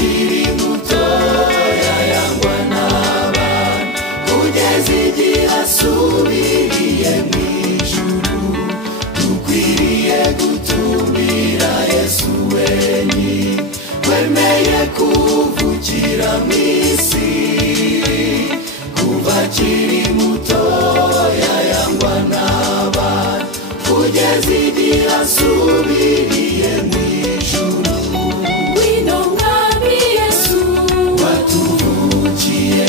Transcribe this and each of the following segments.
akiri mutoya yangwa n'abana kugeza igihe asubiriye mu ijuru. Dukwiriye gutumbira Yesu wenyine wemeye kuvukira mu isi, kuva akiri mutoya yangwa n'abana kugeza igihe asubiriye mu ijuru. Wino mwami Yesu watuvukiye,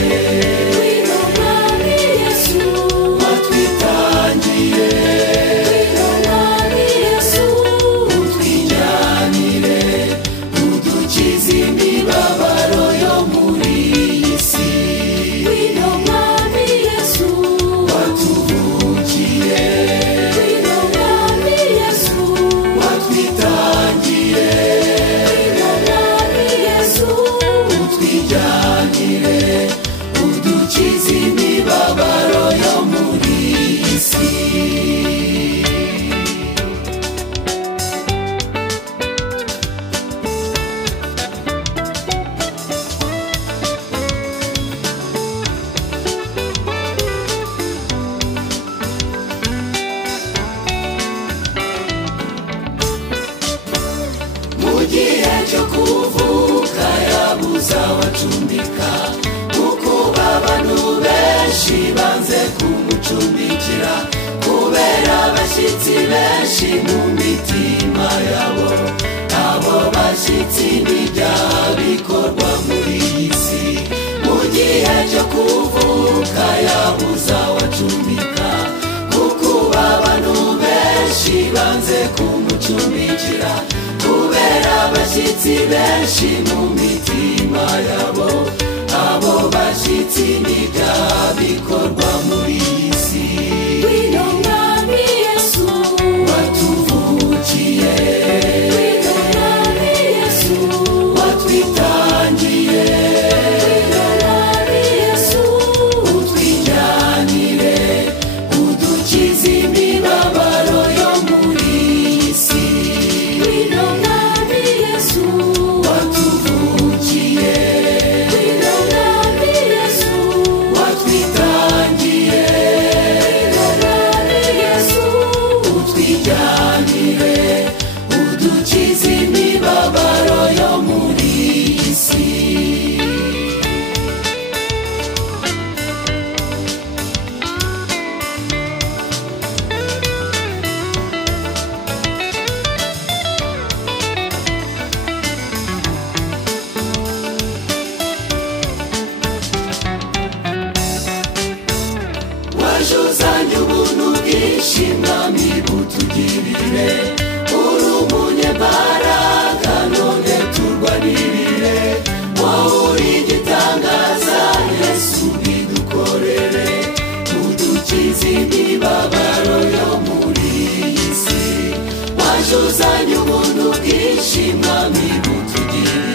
Wino mwami Yesu watwitangiye, Wino mwami Yesu utwijyanire udukize imibabaro yo muri iyi si. Wino mwami Yesu watuvukiye, Wino mwami Yesu watwitangiye, Wino mwami Yesu utwijyanire udukize imibabaro yo muri iyi si. Mu gihe cyo kuvuka yabuze abacumbika, kuko abantu benshi banze kumucumbikira, kubera abashyitsi benshi mu mitima yabo. Abo bashyitsi n'ibyaha bikorwa muri iyi si. Mu gihe cyo kuvuka yabuze abacumbika, kuko abantu benshi banze kumucumbikira, kubera abashyitsi benshi mu mitima yabo. Abo bashyitsi n'ibyaha bikorwa muri iyi si. Wino mwami Yesu watuvukiye, Wino mwami Yesu watwitangiye, Wino mwami Yesu utwijyanire udukize imibabaro yo muri iyi si. Wino mwami Yesu watuvukiye, Wino mwami Yesu watwitangiye, Wino mwami Yesu utwijyanire udukize imibabaro yo muri iyi si. waje uzanye ubuntu bwinshi mwami butugirire, uri umunyembaraga none turwanirire. Wowe uri igitangaza Yesu bidukorere, udukize imibabaro yo muri iyi si. waje uzanye ubuntu bwinshi mwami butugirire,